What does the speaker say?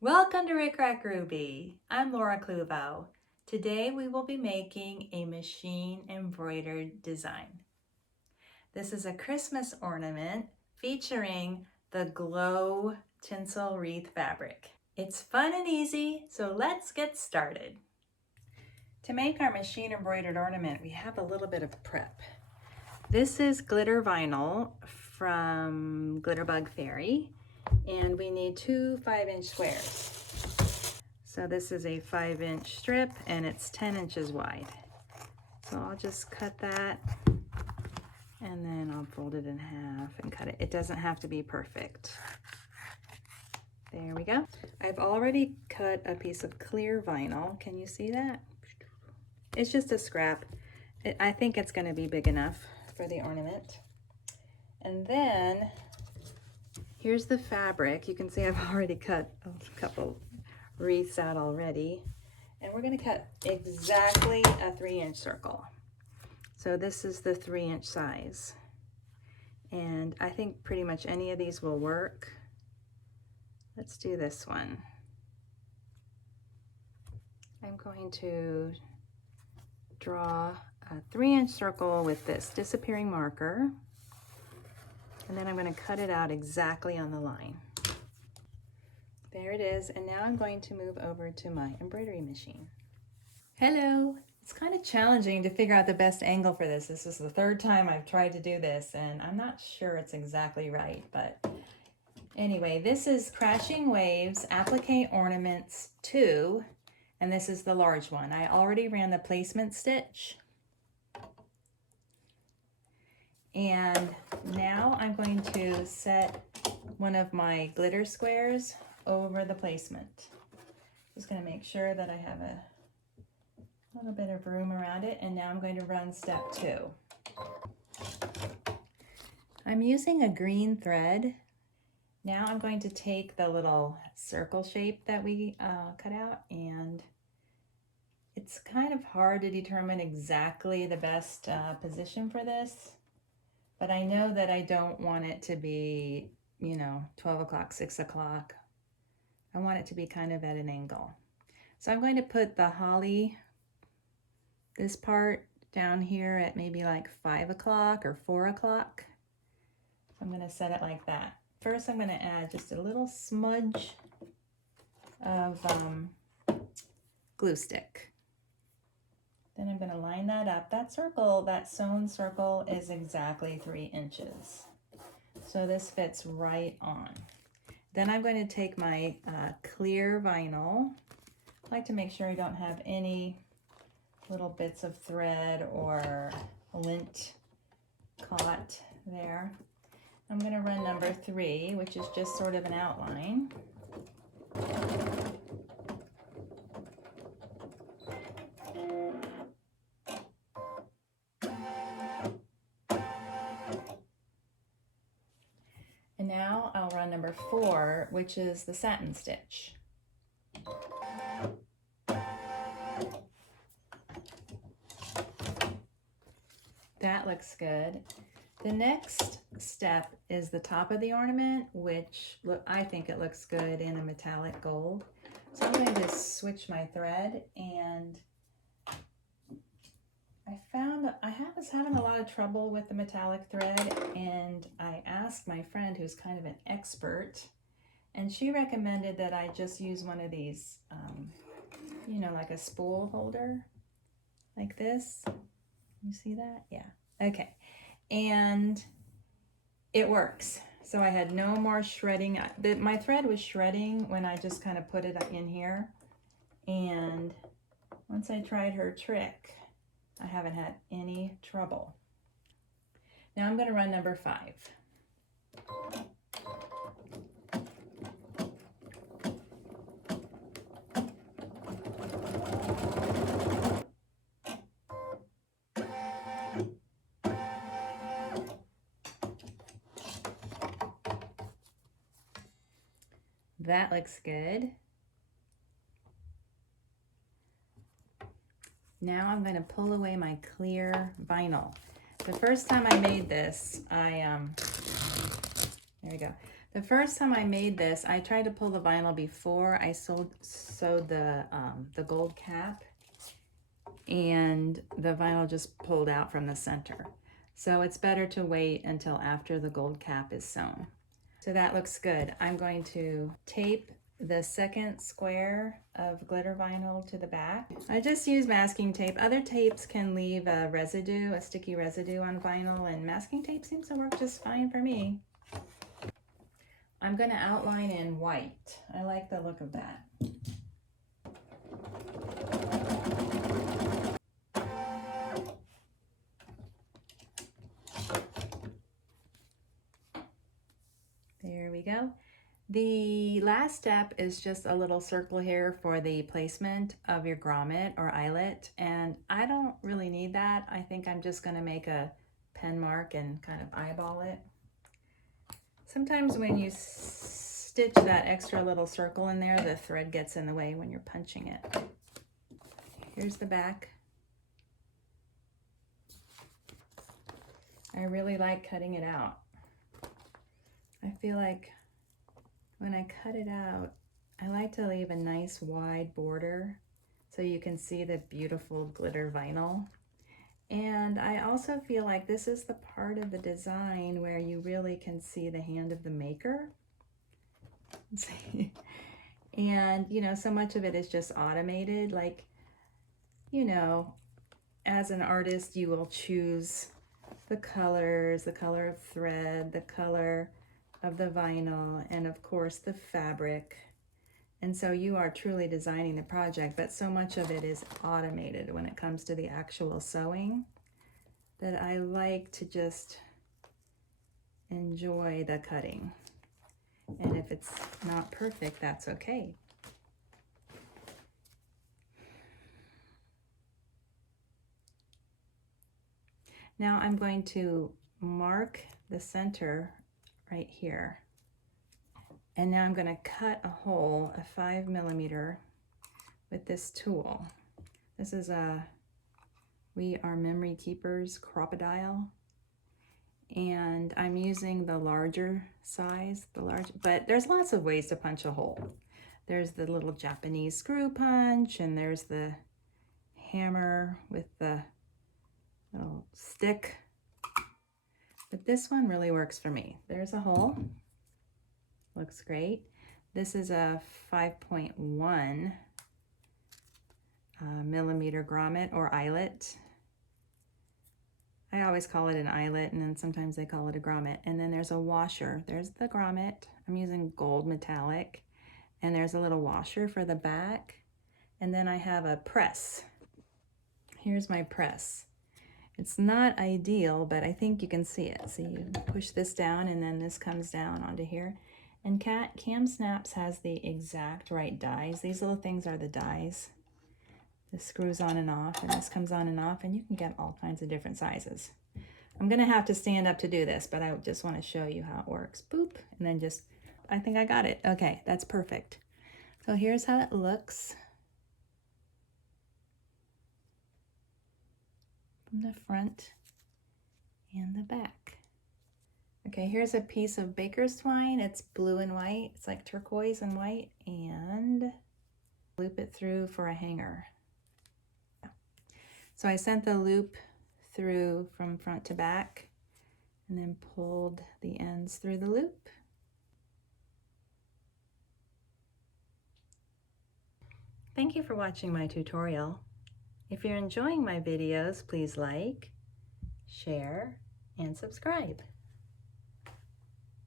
Welcome to Rick Rack Ruby. I'm Laura Cluvo. Today we will be making a machine embroidered design. This is a Christmas ornament featuring the glow tinsel wreath fabric. It's fun and easy, so let's get started. To make our machine embroidered ornament, we have a little bit of prep. This is glitter vinyl from Glitterbug Fairy. And we need two 5-inch squares. So this is a 5-inch strip and it's 10 inches wide. So I'll just cut that and then I'll fold it in half and cut it. It doesn't have to be perfect. There we go. I've already cut a piece of clear vinyl. Can you see that? It's just a scrap. I think it's going to be big enough for the ornament. And then here's the fabric. You can see I've already cut a couple wreaths out already. And we're going to cut exactly a 3-inch circle. So this is the 3-inch size. And I think pretty much any of these will work. Let's do this one. I'm going to draw a 3-inch circle with this disappearing marker. And then I'm going to cut it out exactly on the line. There it is, and now I'm going to move over to my embroidery machine. Hello! It's kind of challenging to figure out the best angle for this. This is the third time I've tried to do this, and I'm not sure it's exactly right, but anyway, this is Crashing Waves Applique Ornaments 2, and this is the large one. I already ran the placement stitch. And now I'm going to set one of my glitter squares over the placement. Just going to make sure that I have a little bit of room around it. And now I'm going to run step 2. I'm using a green thread. Now I'm going to take the little circle shape that we cut out, and it's kind of hard to determine exactly the best position for this. But I know that I don't want it to be, 12 o'clock, 6 o'clock. I want it to be kind of at an angle. So I'm going to put the holly, this part down here at maybe like 5 o'clock or 4 o'clock. I'm going to set it like that. First, I'm going to add just a little smudge of glue stick. Then I'm going to line that up. That circle, that sewn circle, is exactly 3 inches. So this fits right on. Then I'm going to take my clear vinyl. I like to make sure I don't have any little bits of thread or lint caught there. I'm going to run number 3, which is just sort of an outline. And now I'll run number 4, which is the satin stitch. That looks good. The next step is the top of the ornament, which I think it looks good in a metallic gold. So I'm going to switch my thread, and I was having a lot of trouble with the metallic thread, and I asked my friend who's kind of an expert, and she recommended that I just use one of these, like a spool holder, like this. You see that? Yeah. Okay. And it works. So I had no more shredding. My thread was shredding when I just kind of put it in here. And once I tried her trick, I haven't had any trouble. Now I'm going to run number 5. That looks good. Now I'm going to pull away my clear vinyl. The first time I made this, there we go. The first time I made this, I tried to pull the vinyl before I sewed the gold cap, and the vinyl just pulled out from the center. So it's better to wait until after the gold cap is sewn. So that looks good. I'm going to tape the second square of glitter vinyl to the back. I just use masking tape. Other tapes can leave a residue, a sticky residue on vinyl, and masking tape seems to work just fine for me. I'm going to outline in white. I like the look of that. There we go. The last step is just a little circle here for the placement of your grommet or eyelet, and I don't really need that. I think I'm just going to make a pen mark and kind of eyeball it. Sometimes when you stitch that extra little circle in there, the thread gets in the way when you're punching it. Here's the back. I really like cutting it out. I feel like when I cut it out, I like to leave a nice wide border so you can see the beautiful glitter vinyl. And I also feel like this is the part of the design where you really can see the hand of the maker. And, you know, so much of it is just automated. Like, you know, as an artist, you will choose the colors, the color of thread, the color of the vinyl, and of course the fabric. And so you are truly designing the project, but so much of it is automated when it comes to the actual sewing that I like to just enjoy the cutting. And if it's not perfect, that's okay. Now I'm going to mark the center right here. And now I'm going to cut a hole, a 5mm, with this tool. This is a We Are Memory Keepers crocodile. And I'm using the larger size, but there's lots of ways to punch a hole. There's the little Japanese screw punch, and there's the hammer with the little stick. But this one really works for me. There's a hole. Looks great. This is a 5.1 millimeter grommet or eyelet. I always call it an eyelet, and then sometimes they call it a grommet. And then there's a washer. There's the grommet. I'm using gold metallic. And there's a little washer for the back. And then I have a press. Here's my press. It's not ideal, but I think you can see it. So you push this down, and then this comes down onto here. And Cam Snaps has the exact right dies. These little things are the dies. This screws on and off, and this comes on and off, and you can get all kinds of different sizes. I'm gonna have to stand up to do this, but I just wanna show you how it works. Boop, and then just, I think I got it. Okay, that's perfect. So here's how it looks from the front and the back. Okay, here's a piece of baker's twine. It's blue and white. It's like turquoise and white, and loop it through for a hanger. So I sent the loop through from front to back and then pulled the ends through the loop. Thank you for watching my tutorial. If you're enjoying my videos, please like, share, and subscribe.